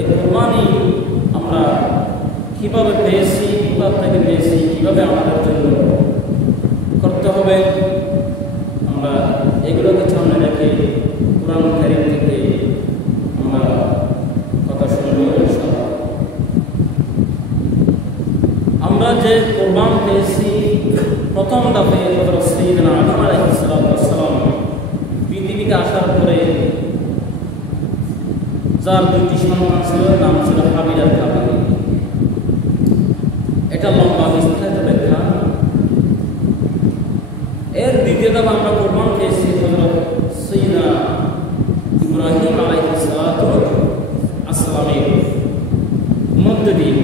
এই কোরবানি আমরা কিভাবে পেয়েছি, কিভাবে থেকে পেয়েছি, কিভাবে আমাদের জন্য করতে হবে, আমরা এগুলোকে সামনে রেখে কোরআন কারীম থেকে আমরা কথা শুনবো ইনশাআল্লাহ। আমরা যে কোরবান পেয়েছি প্রথম দফে হযরত সাইয়্যিদনা আদম আলাইহিস সালাম পৃথিবীতে আসার পরে যার দুটি সন্তান ছিল, নাম ছিল হাবিল আর কাবিল। এটা লম্বা বিস্তারিত ব্যাখ্যা। এর দ্বিতীয় দফা আমরা কোরবান পেয়েছি হযরত সাইয়্যিদনা ইব্রাহিম আলাইহিস সালামের মধ্য দিয়ে।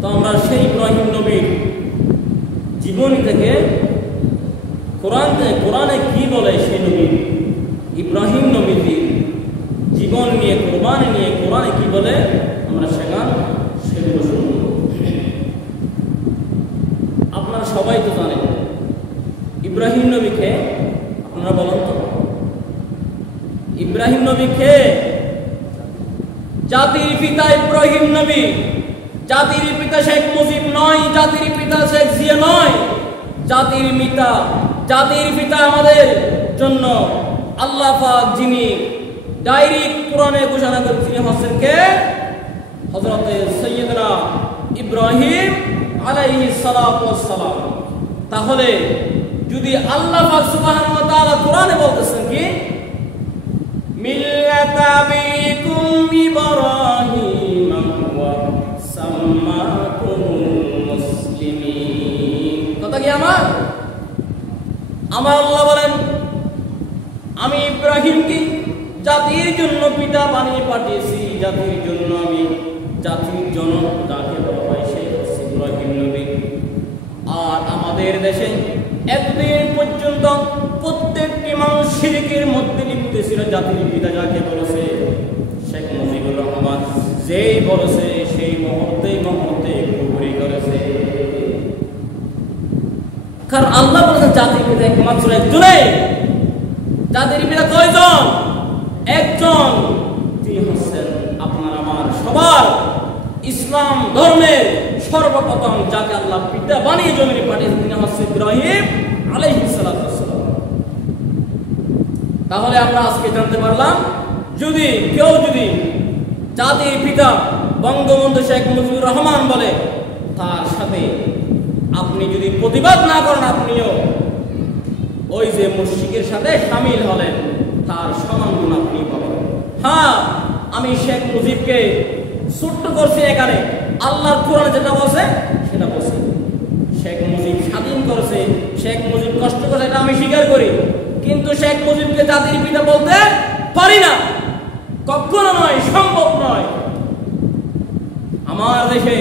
তো আমরা সেই ইব্রাহিম নবীর জীবনী থেকে কোরআনে কি বলে সেই নবী ইব্রাহিম নবীর জীবন নিয়ে, কোরবানি নিয়ে কোরআনে কি বলে আমরা সেগুলো শুনব। আপনারা সবাই তো জানেন ইব্রাহিম নবীকে, আপনারা বলেন তো ইব্রাহিম নবীকে জাতির পিতা ইব্রাহিম নবী, জাতির পিতা শেখ মুজিব নয়, জাতির পিতা শেখ জিয়া নয়, জাতির পিতা আমাদের জন্য আল্লাহ পাক যিনি ডাইরেক্ট কোরআনে ঘোষণা করেছেন, তিনি হচ্ছেন কে? হযরত সাইয়্যিদনা ইব্রাহিম আলাইহিস সালাম। তাহলে যদি আল্লাহ পাক সুবহানাহু ওয়া তাআলা কোরআনে বলতেছেন কি মিল্লাতা আবিকুম ইব্রাহিম ওয়া সাম্মাকুম মুসলিমিন, কথা কি আমার আল্লাহ বলেন আমি ইব্রাহিমকে জাতির জন্য পিতা বানিয়ে পাঠিয়েছি, জাতির জন্য আমি জাতির জনক যাকে বলা হয় সেই হচ্ছে ইব্রাহিম নবী। আর আমাদের দেশে একদিন পর্যন্ত প্রত্যেকটি মানুষ শিরকের মধ্যে লিপ্ত ছিল। জাতির পিতা যাকে বলেছে শেখ মুজিবুর রহমান, যেই বলেছে সেই মুহূর্তে কুফরি করেছে। কারণ আল্লাহ বলেছেন জাতির পিতা একমাত্র একজনই। জাতির পিতা কয়জন? একজন, তিনি হচ্ছেন আপনার আমার সবার ইসলাম ধর্মের সর্বপ্রথম যাকে আল্লাহ পিতা বানিয়ে জমিনে পাঠিয়েছেন, তিনি হচ্ছেন ইব্রাহিম আলাইহিস সালাম। তাহলে আমরা আজকে জানতে পারলাম যদি কেউ জাতির পিতা বঙ্গবন্ধু শেখ মুজিবুর রহমান বলে, তার সাথে আপনি যদি প্রতিবাদ না করেন, আপনিও ওই যে মুশরিকের সাথে শামিল হলেন, তার সমান গুণ আপনি পাবেন। হ্যাঁ, আমি শেখ মুজিবকে ছোট্ট করছি এখানে, আল্লাহর কোরআনে যেটা বলছে সেটা বলছে। শেখ মুজিব স্বাধীন করেছে, শেখ মুজিব কষ্ট করেছে, এটা আমি স্বীকার করি। কিন্তু শেখ মুজিবকে জাতির পিতা বলতে পারি না, কখনো নয়, সম্ভব নয়। আমার দেশে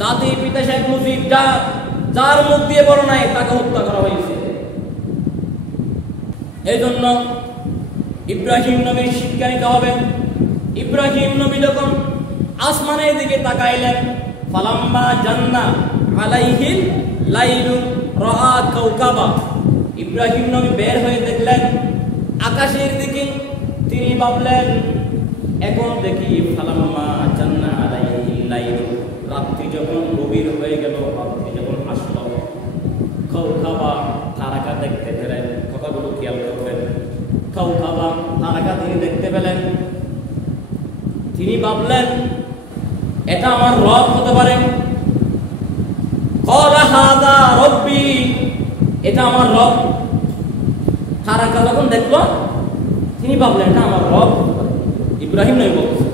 জাতির পিতা শেখ মুজিব যার মুখ দিয়ে বড় নাই, তাকে হত্যা করা হয়েছে। এই জন্য ইব্রাহিম নবীর শিক্ষা নিতে হবে। ইব্রাহিম নবী যখন আসমানের দিকে তাকাইলেন, ফালাম্মা জান্না আলাইহিল লাইলু রাআ কাওকাবা, ইব্রাহিম নবী বের হয়ে দেখলেন আকাশের দিকে। তিনি ভাবলেন এখন দেখি ফালাম্মা জান্না আলাইহিল লাইলু, রাত্রি যখন গভীর হয়ে গেল, রাত্রি যখন আসলো, কাওকাবা তারকা দেখতে পেলেন। কথাগুলো খেয়াল করবেন। কাওকাবা তারকা তিনি দেখতে পেলেন। তিনি ভাবলেন এটা আমার রব হতে পারে। ক্বালা হাযা রব্বি, এটা আমার রব। তারকা যখন দেখলো, তিনি ভাবলেন এটা আমার রব। ইব্রাহিম নবী বলছেন।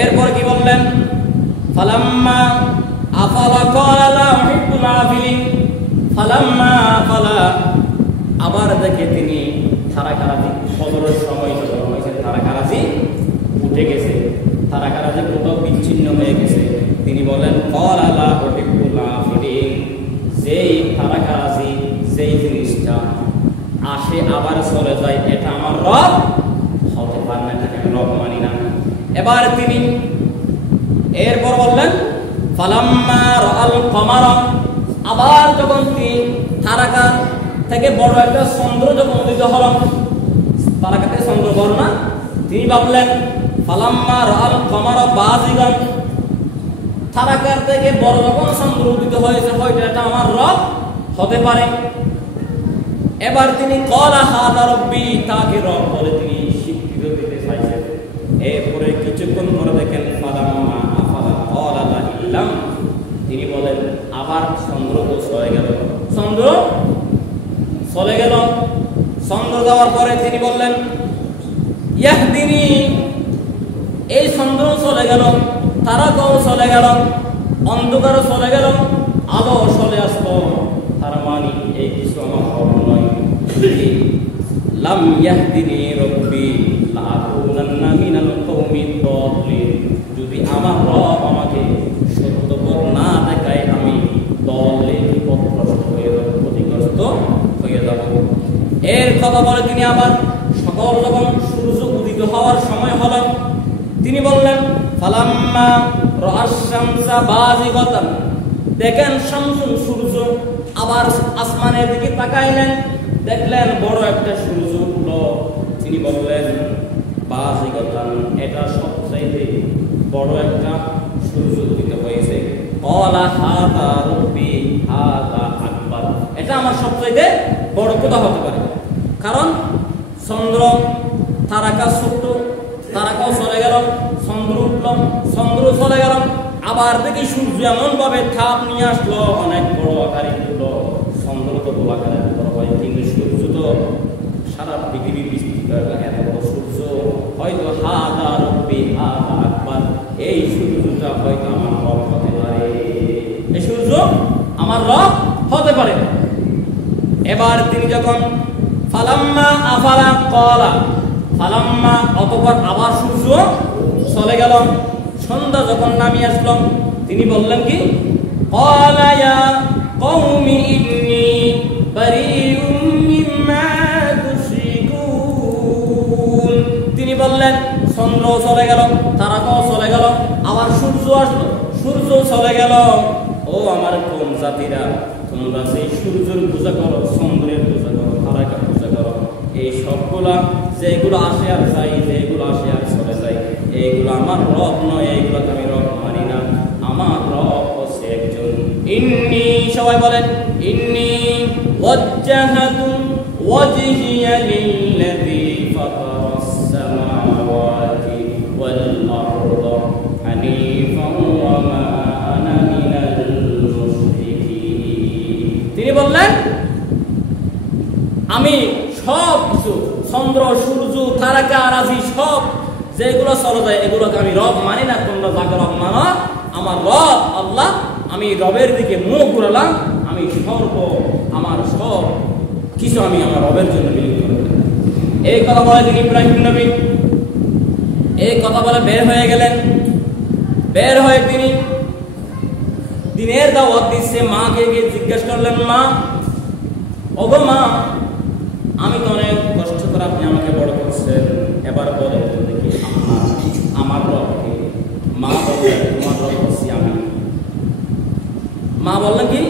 এরপর কি বললেন? ফালাম্মা আফালা ক্বালা লা উহিব্বুল আফিলিন, ফালাম্মা আফালা, আবার দেখে তিনি তারকারাজি, ফজরের সময় যখন হয়েছে তারকারাজি উঠে গেছে, তারকারাজি কোথাও বিচ্ছিন্ন হয়ে গেছে। তিনি বলেন ক্বালা লা উহিব্বুল আফিলিন, যেই তারকারাজি, যেই জিনিসটা আসে আবার চলে যায়, এটা আমার রব হতে পারে না, এটাকে রব মানি না। এবার তিনি এরপর বললেন ফালাম্মা রাআল কমারা, আবার যখন তিনি তারকা থেকে বড় একটা চন্দ্র যখন উদিত হল, তারকা থেকে চন্দ্র বড় না, তিনি ভাবলেন ফালাম্মা রাআল কমারা বাযিগান, তারাকার থেকে বড় যখন চন্দ্র উদিত হয়েছে, হয়তো এটা আমার রব হতে পারে। এবার তিনি ক্বালা হাযা রাব্বি, তাকে রব বলে তিনি স্বীকৃতি দিতে চাইছেন। এরপরে কিছুক্ষণ পরে দেখেন ফালাম্মা আফালা ক্বালা লা ইল্লাম, তিনি বলেন আবার চন্দ্র চলে গেল। চন্দ্র চলে গেল। চন্দ্র যাওয়ার পরে তিনি বললেন ইয়াহদিনি, এই চন্দ্র চলে গেল, তারাকাও চলে গেল, অন্ধকারও চলে গেল, আলো চলে আসলো। তার মানে এই কিছু আমার হব নয়। লাম ইয়াহদিনি রাব্বি লাআকুনান্না মিনাল কওমিদ দাল্লিন, যদি আমার রব আমাকে সত্য পথ না দেখায় আমি দলের পথভ্রষ্ট হয়ে যাব, ক্ষতিগ্রস্ত হয়ে যাব। এর কথা বলে তিনি আবার সকাল যখন সূর্য উদিত হওয়ার সময় হলো, তিনি বললেন ফালাম্মা রাআশ শামসা বাযিগাতান, দেখেন শামসুন, সূর্য আবার আসমানের দিকে তাকাইলেন, দেখলেন বড় একটা সূর্য উঠলো। তিনি বললেন বাযিগাতান, এটা সবচেয়ে বড় একটা সূর্য উদিত হয়েছে। ক্বালা হাযা রাব্বি হাযা আকবার, এটা আমার সবচেয়ে বড় কথা হতে পারে। কারণ চন্দ্র তারাকা ছোট্ট, তারাকাও চলে গেল, চন্দ্র উঠল, চন্দ্র চলে গেল, আবার দেখি সূর্য এমন ভাবে তাপ নিয়ে আসলো, অনেক বড় আকারে উঠলো। চন্দ্র তো গোলাকারে বড় হয়, কিন্তু সূর্য তো সারা পৃথিবী বিস্তৃত, এত বড় সূর্য। হয়তো হাযা রাব্বি হাযা আকবার, এই সূর্যটা হয়তো আমার রব হতে পারে, এই সূর্য আমার রব হতে পারে। এবার তিনি যখন ফালাম্মা আফালা ক্বালা, ফালাম্মা অতঃপর আবার সূর্য চলে গেল, সন্ধ্যা যখন নামিয়ে আসলো, তিনি বললেন কি ক্বালা ইয়া কওমি ইন্নী বারিউম মিম্মা তুশরিকুন, তিনি বললেন চন্দ্র চলে গেল, তারাকাও চলে গেল, আবার সূর্য আসলো, সূর্য চলে গেল। ও আমার কওম জাতিরা, তোমরা সেই সূর্যের পূজা করো, চন্দ্রের পূজা করো, তারাকার পূজা করো, এই সবগুলা যেগুলো আসে আর যাই, যেগুলো আসে আর চলে যায়, এইগুলো আমার রব নয়, এইগুলোকে আমি রব মানি না। আমার রব হচ্ছে একজন। ইন্নী, সবাই বলেন ইন্নী ওয়াজ্জাহাতু ওয়াজহিয়া লিল্লাযী ফাতারাস সামাওয়াতি ওয়াল আরদা হানিফান ওয়া মা আনা মিনাল মুশরিকিন। তিনি বললেন আমি সব কিছু, চন্দ্র সূর্য তারকা রাশি সব যেগুলো চলে যায়, এগুলোকে আমি রব মানি না। তোমরা যাকে রব মানো, আমার রব আল্লাহ, আমি রবের দিকে মুখ ঘুরালাম, আমি আমার সব কিছু আমি আমার রবের জন্য বিলীন করলাম। এই কথা বলে তিনি ইব্রাহিম নবী এই কথা বলে বের হয়ে গেলেন। বের হয়ে তিনি দিনের দাওয়াত দিচ্ছে। মাকে গিয়ে জিজ্ঞেস করলেন, মা, ওগো মা, আমি তো অনেক কষ্ট করে আপনি আমাকে বড় করছেন, এবার বলেন তো দেখি আমার রবকে। মা বললেন তোমার রব হচ্ছি আমি। মা বললেন কি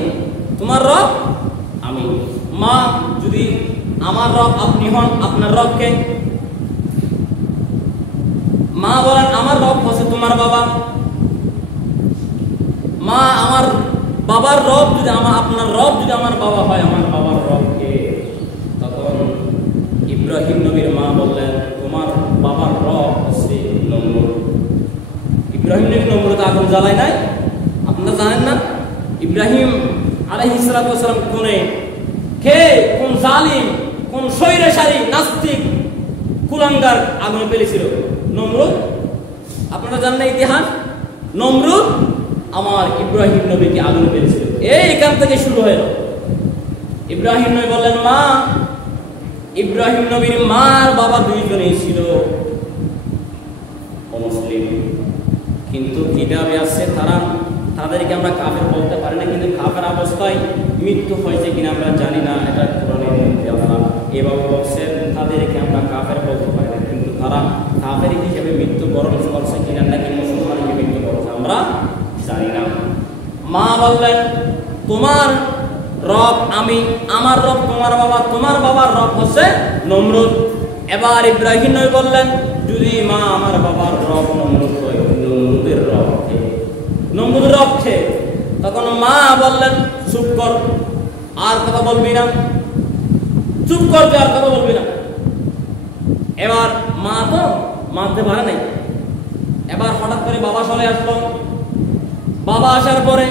তোমার রব আমি। মা, যদি আমার রব আপনি হন, আপনার রবকে? মা বলেন আমার রব হচ্ছে তোমার বাবা। মা, আমার বাবার রব যদি আপনার রব যদি আমার বাবা হয়, আমার বাবার রবকে? তখন ইব্রাহিম নবীর মা বললেন তোমার বাবার রব হচ্ছে নমরুদ। ইব্রাহিম নবী নমরুদ আগুন জ্বালায় নাই, আপনারা জানেন না? ইব্রাহিম আলাইহিস সালাতু ওয়াস সালাম কোন জালিম, কোন স্বৈরাচারী নাস্তিক কুলাঙ্গার আগুনে ফেলেছিল? নমরুদ। আপনারা জানেন না ইতিহাস? নমরুদ আমার ইব্রাহিম নবীকে আগুনে ফেলেছিল। এইখান থেকে শুরু হলো। ইব্রাহিম নবী বললেন মা, ইব্রাহিম নবীর মার বাবা দুইজনেই ছিল অমুসলিম, কিন্তু কিতাবে আছে তাদেরকে আমরা কাফের বলতে পারি না, কিন্তু কাফের অবস্থায় মৃত্যু হয়েছে কিনা আমরা জানি না। এটা কোরআনের মধ্যে আল্লাহ এভাবে বলছেন, তাদেরকে আমরা কাফের বলতে পারি না, কিন্তু তারা কাফের হিসেবে মৃত্যুবরণ করছে কিনা নাকি মুসলমান হিসেবে মৃত্যুবরণ আমরা জানি না। মা বললেন তোমার রব আমি, আমার রব তোমার বাবা, তোমার বাবার রব হচ্ছে নমরুদ। এবার ইব্রাহিম নবী বললেন যদি মা আমার বাবার রব বললেন চুপ কর, আর কথা বলবি না, চুপ কর, আর কথা বলবি না। এবার মা তো মানতে পারে নাই। এবার হঠাৎ করে বাবা চলে আসলো। বাবা আসার পরে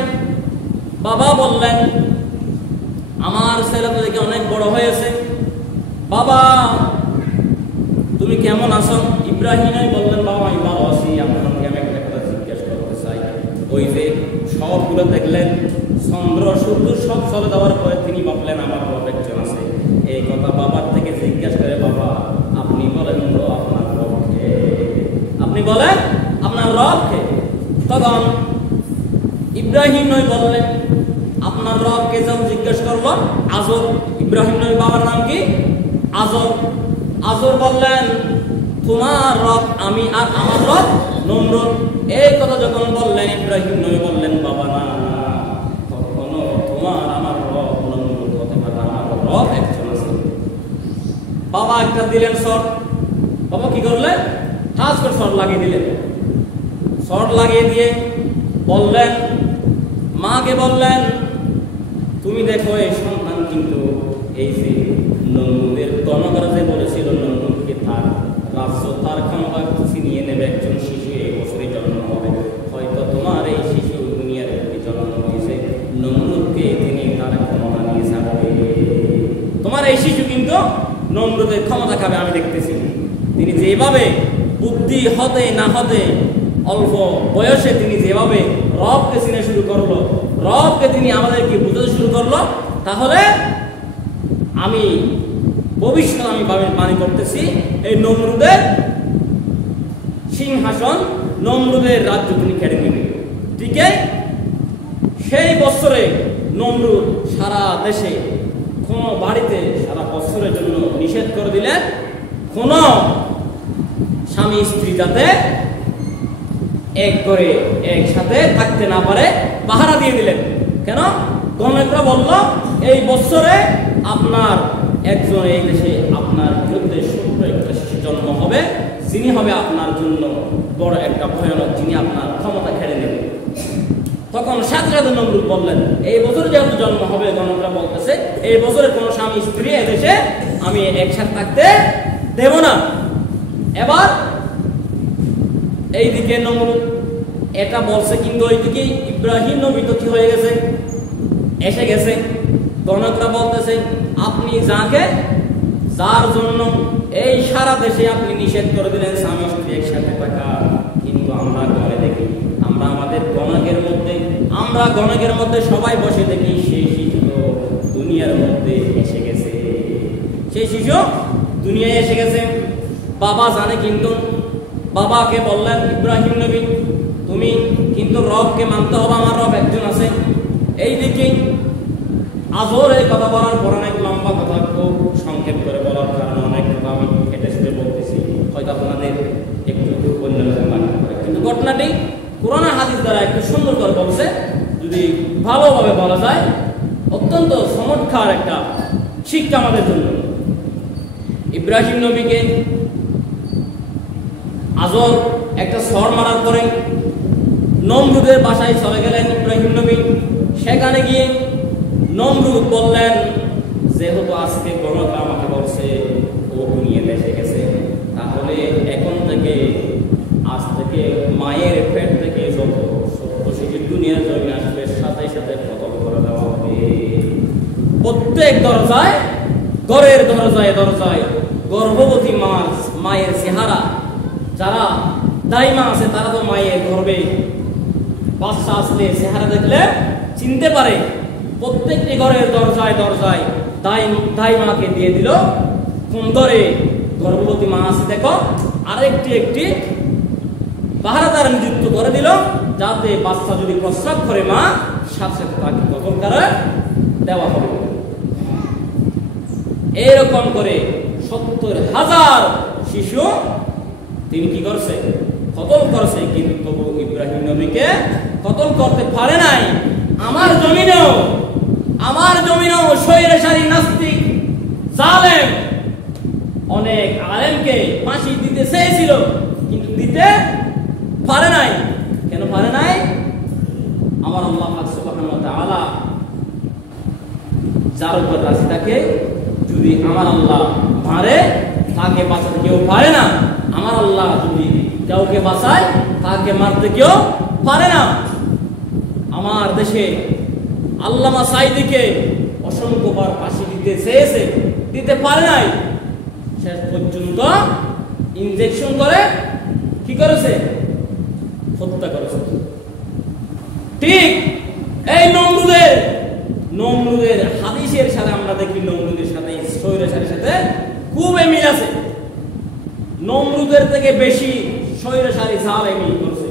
বাবা বললেন, আমার ছেলে তো দেখে অনেক বড় হয়েছে, বাবা তুমি কেমন আছো? ইব্রাহিম বললেন, বাবা আমি ভালো আছি, আপনাকে আমি একটা কথা জিজ্ঞেস করতে চাই। ওই যে সবগুলো দেখলেন, চন্দ্র সূর্য সব চলে যাওয়ার পরে তিনি ভাবলেন আমার রব একজন আছে। এই কথা বাবার থেকে জিজ্ঞেস করে, বাবা আপনি বলেন তো আপনার রবকে, আপনি বলেন আপনার রবকে। তখন ইব্রাহিম নবী বললেন, আপনার রবকে যখন জিজ্ঞেস করলো, আজর, ইব্রাহিম নবী বাবার নাম কি? আজর। আজর বললেন, তোমার রব আমি আর আমার রব নমরুদ। এই কথা যখন বললেন, ইব্রাহিম নবী বললেন, বাবা না, কখনো তোমার আমার রব নমরুদ হতে পারে না, আমার রব একজন আছে। বাবা একটা দিলেন শর্ট। বাবা কি করলেন? ঠাস করে শর্ট লাগিয়ে দিলেন। শর্ট লাগিয়ে দিয়ে বললেন, মাকে বললেন, তুমি দেখো এই সন্তান কিন্তু এই যে নমরুদের গণকরা যে বলেছিল নমরুদকে তার রাজ্য তার ক্ষমতা ছিনিয়ে নেবে একজন শিশু এই বছরে জন্ম হবে, হয়তো তোমার এই শিশু দুনিয়ার জন্ম হয়েছে, নমরুদকে তিনি তার ক্ষমতা নিয়ে ছাড়বে। তোমার এই শিশু কিন্তু নমরুদের ক্ষমতা খাবে, আমি দেখতেছি। তিনি যেভাবে বুদ্ধি হতে না হতে অল্প বয়সে তিনি যেভাবে রবকে চিনে শুরু করলো, রবকে তিনি আমাদেরকে বুঝতে শুরু করলো, তাহলে আমি ভবিষ্যৎ আমি বাণী করতেছি এই নমরুদের সিংহাসন, নমরুদের রাজ্য তিনি কেড়ে নেবেন। ঠিক সেই বছরে নমরুদ সারা দেশে কোন বাড়িতে সারা বছরের জন্য নিষেধ করে দিলেন, কোন স্বামী স্ত্রী যাতে এক করে একসাথে থাকতে না পারে, পাহারা দিয়ে দিলেন। কেন? গণকরা বলল, এই বছরে আপনার একজন এই দেশে আপনার বিরুদ্ধে ছোট্ট একটা শিশু জন্ম হবে, যিনি হবে আপনার জন্য বড় একটা ভয়ানক, যিনি আপনার ক্ষমতা কেড়ে নেবেন। তখন সাথে সাথে নমরুদ বললেন, এই বছর যেহেতু জন্ম হবে, গণকরা বলতেছে এই বছরে কোনো স্বামী স্ত্রী এদেশে আমি একসাথে থাকতে দেব না। এবার এইদিকে নমরুদ এটা বলছে, কিন্তু ওইদিকে ইব্রাহিম নবী তো কি হয়ে গেছে, এসে গেছে। গণকরা বলতেছে, আপনি যার জন্য এই সারা দেশে আপনি নিষেধ করে দিলেন স্বামী স্ত্রী একসাথে থাকা, কিন্তু আমরা ঘরে দেখি, আমরা আমাদের গণকের মধ্যে সবাই বসে দেখি সেই শিশু দুনিয়ার মধ্যে এসে গেছে, সেই শিশু দুনিয়ায় এসে গেছে। বাবা জানে, কিন্তু বাবাকে বললেন, ইব্রাহিম নবী তুমি কিন্তু রবকে মানতে হবে, আমার রব একজন আছে। এইদিকে আজর এই কথা বলার পর অনেক লম্বা কথা, খুব সংক্ষেপ করে বলার কারণে অনেক কথা আমি হেঁটে সেটে বলতেছি, হয়তো আপনাদের একটু অন্যরকম লাগতে পারে, কিন্তু ঘটনাটি কোরআন হাদিস দ্বারা একটু সুন্দর করে বলছে। যদি ভালোভাবে বলা যায়, অত্যন্ত চমৎকার একটা শিক্ষা আমাদের জন্য। ইব্রাহিম নবীকে আজর একটা সর মারার পরে নমরুদের বাসায় চলে গেলেন ইব্রাহিম নবী। সেখানে গিয়ে নমরুদ বললেন, যেহেতু আজকে গণকরা আমাকে বলছে ও দুনিয়াতে এসে গেছে, তাহলে এখন থেকে আজ থেকে মায়ের পেট থেকে যত সত্য শিশু দুনিয়ার জমি আসবে সাথে সাথে কতল করে দেওয়া হবে। প্রত্যেক দরজায়, ঘরের দরজায় দরজায় গর্ভবতী মায়ের চেহারা, যারা দাইমা আছে তারা তো মায়ের গর্ভে বাচ্চা আসলে চেহারা দেখলে চিনতে পারে। প্রত্যেকটি ঘরের দরজায় দরজায় দাইমাকে দিয়ে দিল, কোন ঘরে গর্ভবতী মা আছে দেখো, আরেকটি একটি পাহারাদার নিযুক্ত করে দিল, যাতে বাচ্চা যদি প্রস্রাব করে মা সাথে সাথে তাকে কতল করে দেওয়া হবে। এইরকম করে ৭০,০০০ শিশু তিনি কি করছে, কতল করছে, কিন্তু তবু ইব্রাহিম নবীকে কতল করতে পারে নাই। আমার জমিনেও স্বৈরাচারী নাস্তিক জালেম অনেক আলেমকে ফাঁসি দিতে চেয়েছিল, কিন্তু দিতে পারে নাই। কেন পারে নাই? আমার আল্লাহ সুবহানাহু ওয়া তাআলা যার উপর রাজি থাকে, যদি আমার আল্লাহ মারে তাকে বাঁচাতে কেউ পারে না, আমার আল্লাহ যদি কাউকে বাঁচায় তাকে মারতে কেউ পারে না। আমার দেশে আল্লামা সাঈদীকে অসংখ্যবার ফাঁসি দিতে চেয়েছে, দিতে পারে নাই, শেষ পর্যন্ত ইনজেকশন করে কি করেছে, হত্যা করেছে। ঠিক এই নমরুদের হাদিসের সাথে আমরা দেখি, নমরুদের সাথে স্বৈরাচারের সাথে খুব মিল আছে। নমরুদের থেকে বেশি স্বৈরাচারী জালেমি করছে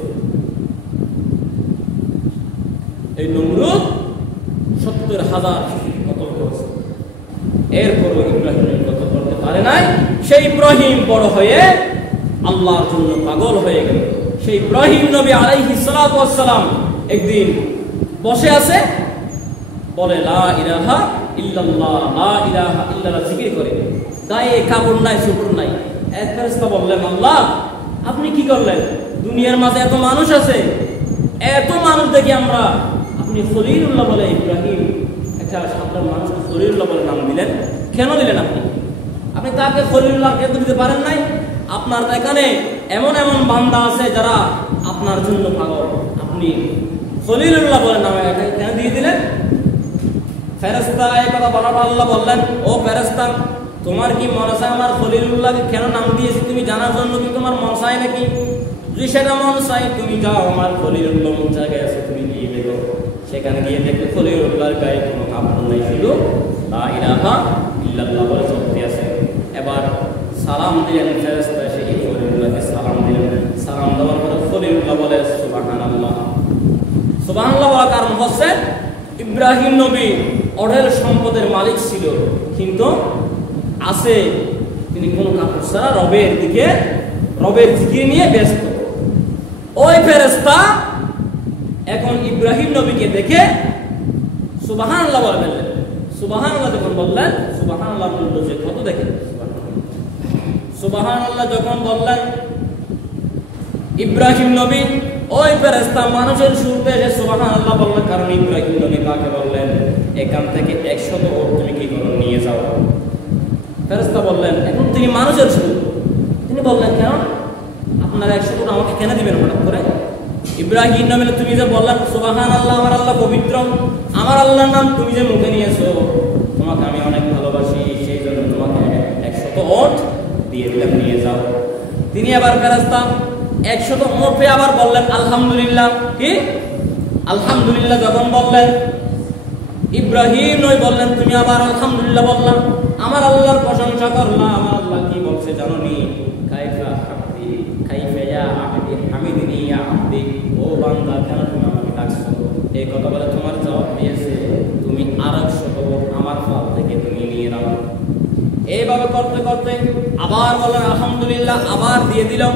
এই নমরুদ। 70,000 কতল করেছে, এরপরও ইব্রাহিম কতল করতে পারে নাই। সেই ইব্রাহিম বড় হয়ে আল্লাহর জন্য পাগল হয়ে গেল। সেই ইব্রাহিম নবী আলাইহিস সালাতু ওয়াস সালাম একদিন বসে আছে, বলে লা ইলাহা ইল্লাল্লাহ, লা ইলাহা ইল্লাল্লাহ জিকির করে, গায়ে কাপড় নাই, সুপুর নাই। এক ফেরেশতা বললেন, আল্লাহ আপনি কি করলেন? দুনিয়ার মাঝে এত মানুষ আছে, এত মানুষ দেখি আমরা, আপনি খলিলুল্লাহ বলে ইব্রাহিম একটা সাধারণ মানুষকে খলিলুল্লাহ বলে নাম দিলেন, কেন দিলেন? আপনি তাকে খলিলুল্লাহ কেন দিতে পারেন নাই? আপনার এখানে এমন এমন বান্দা আছে যারা আপনার জন্য পাগল, আপনি খলিলুল্লাহ বলে নামে কেন দিয়ে দিলেন? ফেরেশতা এই কথা বলার পর আল্লাহ বললেন, ও ফেরেশতা, তোমার কি মনে চায় আমার খলিলুল্লাহকে কেন নাম দিয়েছি তুমি জানার জন্য কি তোমার মন চায় নাকি? যদি সেটা মন চায় তুমি যাও, আমার খলিলুল্লাহ মন জায়গায় আছে, তুমি গিয়ে দেখো। সেখানে গিয়ে দেখলে খলিলুল্লাহর গায়ে কোনো কাপড় নাই, শুধু লা ইলাহা ইল্লাল্লাহ বলে চলতে আছে। এবার সালাম দিলেন ফেরেশতা, সেই খলিলুল্লাহকে সালাম দিলেন। সালাম দেওয়ার পরে খলিলুল্লাহ বলে সুবহানাল্লাহ। সুবহানাল্লাহ বলার কারণ হচ্ছে ইব্রাহিম নবী অঢেল সম্পদের মালিক ছিল, কিন্তু আছে তিনি কোন কাপড় ছাড়া রবের জিকির নিয়ে ব্যস্ত। ওই ফেরেশতা এখন ইব্রাহিম নবীকে দেখে সুবহানাল্লাহ বললেন। সুবহানাল্লাহ যখন বললেন, সুবহানাল্লাহ বললো যে কত দেখে, সুবহানাল্লাহ যখন বললেন ইব্রাহিম নবী, ওই ফেরেশতা মানুষের শুরুতে এসে সুবহানাল্লাহ বললেন, কারণ ইব্রাহিম নবী কাকে বললেন, এখান থেকে 100 ওট তুমি কি করো নিয়ে যাও। ফেরেশতা বললেন, এখন তিনি মানুষের শুরু, তিনি বললেন কেন আপনারা 100 ওট আমাকে কেন দিবেন হঠাৎ করে? ইব্রাহিম নবী তুমি যে বললেন সুবহানাল্লাহ, আমার আল্লাহ পবিত্র, আমার আল্লাহর নাম তুমি যে মুখে নিয়েছো, তোমাকে আমি অনেক ভালোবাসি, সেই জন্য তোমাকে 100 ওট দিয়ে দিলাম, নিয়ে যাও। তিনি আবার ফেরেশতা 100 ওট পেয়ে আবার বললেন আলহামদুলিল্লাহ। কি আলহামদুলিল্লাহ যখন বললেন, ইব্রাহিম নবী বললেন তুমি আবার আলহামদুলিল্লাহ বললাম, আমার আল্লাহর প্রশংসা করলাম। আমার আল্লাহ কি বলছে জানোনি? কাইফা আবদি কাইফা ইয়া আবদি হামিদনি ইয়া আবদি, ও বান্দা কেন তুমি আমাকে ডাকছো? এই কথা বলে তোমার জবাব দিয়েছে তুমি আরেক 100 ওট আমার পথ থেকে তুমি নিয়ে নাও। এইভাবে করতে করতে আবার বললেন আলহামদুলিল্লাহ, আবার দিয়ে দিলাম।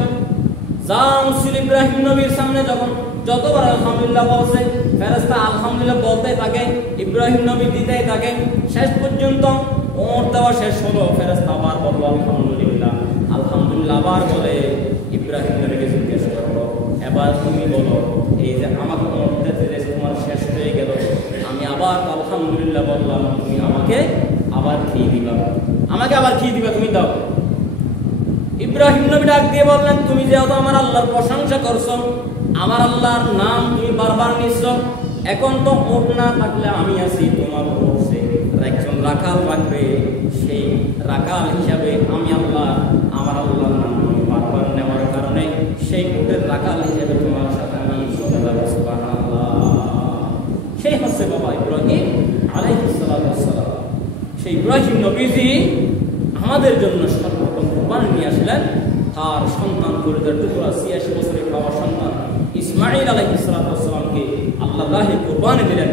ইব্রাহিম নবীর সামনে যখন যতবার আলহামদুলিল্লাহ বলছে, ফেরেশতা আলহামদুলিল্লাহ বলতে থাকে, ইব্রাহিম নবী দিতেই থাকে। শেষ পর্যন্ত ওমর দেওয়া শেষ হলো, ফেরেশতা আবার বলল আলহামদুলিল্লাহ। আলহামদুলিল্লাহ আবার বলে ইব্রাহিম নবীকে জিজ্ঞেস করলো, এবার তুমি বলো, এই যে আমাকে ওমর দিতে তোমার শেষ হয়ে গেল, আমি আবার আলহামদুলিল্লাহ বললাম, তুমি আমাকে আবার কি দিবা? আমাকে আবার কি দিবা তুমি দাও। ইব্রাহিম নবী ডাক দিয়ে বললেন, তুমি যেহেতু আমার আল্লাহর প্রশংসা করছো, আমার আল্লাহর নাম তুমি বারবার নিচ্ছ, এখন তো ওট না থাকলে আমি আছি তোমার ওটে, একজন রাখাল রাখবে, সেই রাখাল হিসাবে আমি আল্লাহ আমার আল্লাহর নাম তুমি বারবার নেওয়ার কারণে সেই ওটের রাখাল হিসাবে তোমার সাথে আমি চলে যাবো। সুবহানাল্লাহ। সেই হচ্ছে বাবা ইব্রাহিম আলাইহিস সালাতু ওয়াস সালাম। সেই ইব্রাহিম নবীজি আমাদের জন্য সর্বপ্রথম কুরবানি নিয়ে আসলেন তার সন্তান, কলিজার টুকরা 86 বছরের বাবা সন্তান ইসমাঈল আলাইহিস সালাতু ওয়াস সালামকে আল্লাহ কুরবানি দিলেন।